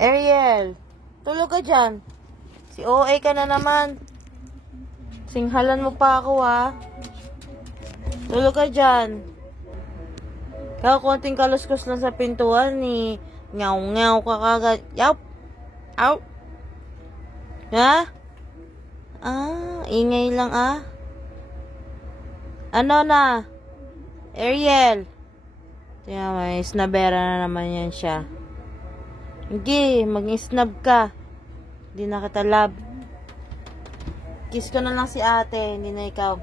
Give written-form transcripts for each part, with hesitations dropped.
Ariel, tulog ka dyan. Si OA ka na naman. Singhalan mo pa ako, ha? Tulog ka dyan. Kaya konting kaluskos lang sa pintuan, ni ngaw-ngaw ka kagad. Yup! Out! Ha? Ingay lang, Ano na? Ariel. Tingnan, may snabera na naman yan siya. Hindi, mag-snab ka. Hindi na kita love. Kiss ko na lang si ate, hindi na ikaw.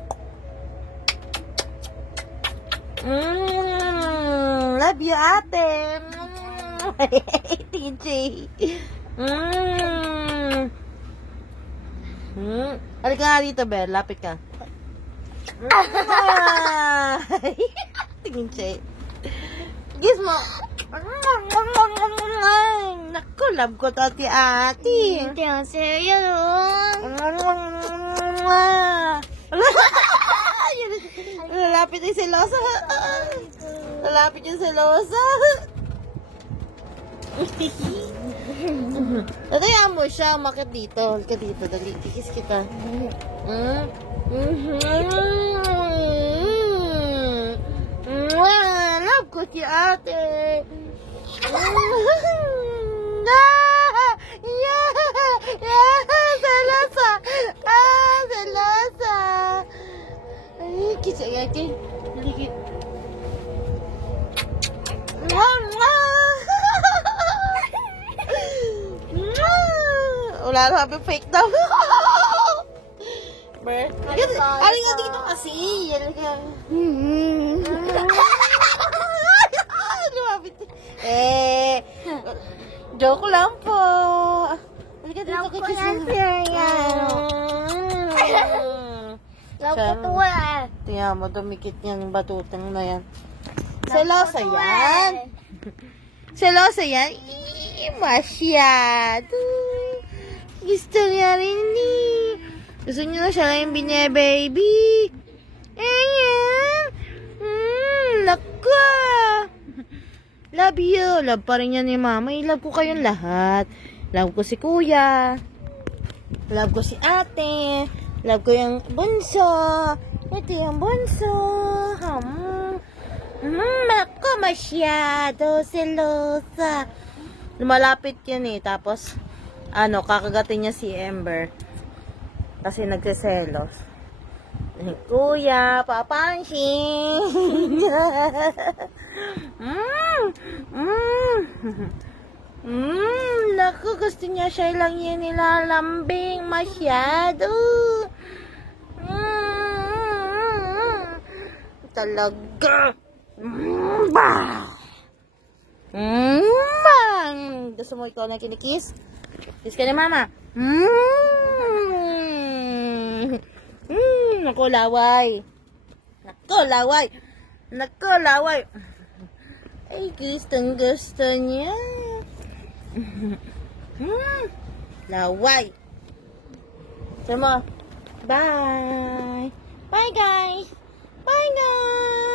Love you, ate. TJ. Halika nga dito, Bel. Lapit ka. Tingin siya. Kiss mo. Naku, love ko to, ati. Hindi ang serial, Lalapit yung selosa. Lalapit yung selosa. Tatayaan mo siya, umakit dito. Halika dito, dali. Kiss kita. Love ko si ate. Selosa. Selosa. Ay, kiss ate. Dali. Wala na happy fake daw. Ber. Aling nga dito kasi. Lumapit. Joke lang po. Halika dito ko kasi. Love ko to, Tingnan mo, dumikit niyang batutang na yan. Selosa yan. Selosa yan. Masyado. Gusto niya rin Gusto niya na siya lang yung baby. Ayan. Naku. Love you. Love pa rin yan ni mama. Love ko kayong lahat. Love ko si kuya. Love ko si ate. Love ko yung bunso. Ito yung bunso. Naku, masyado. Selosa. Lumalapit yan Tapos, kakagatin niya si Ember. Kasi nagsiselos. Kuya, papansin. Naku, gusto niya siya lang yan nilalambing. Masyado. Talaga. Gusto mo ikaw na kinikiss? Kiss ka ni mama. Naku, laway. Naku, laway. Naku, laway. Ay, gusto niya. Laway. Sama. Bye. Bye, guys. Bye, guys.